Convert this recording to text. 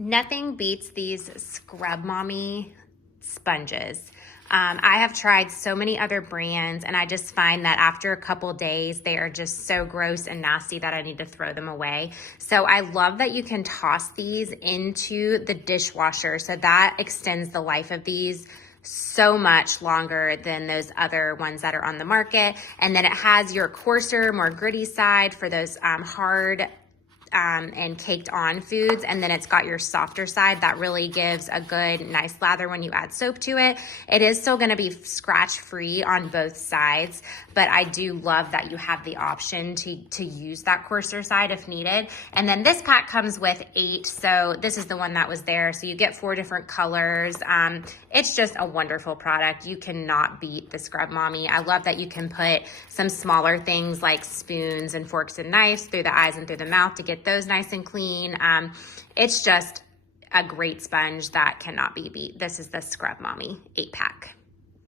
Nothing beats these Scrub Mommy sponges. I have tried so many other brands, and I just find that after a couple days, they are just so gross and nasty that I need to throw them away. So I love that you can toss these into the dishwasher. So that extends the life of these so much longer than those other ones that are on the market. And then it has your coarser, more gritty side for those hard and caked on foods, and then it's got your softer side that really gives a good nice lather when you add soap to it. It is still going to be scratch free on both sides, but I do love that you have the option to use that coarser side if needed. And then this pack comes with 8, so this is the one that was there, so you get 4 different colors. It's just a wonderful product. You cannot beat the Scrub Mommy. I love that you can put some smaller things like spoons and forks and knives through the eyes and through the mouth to get those nice and clean. It's just a great sponge that cannot be beat. This is the Scrub Mommy 8-pack.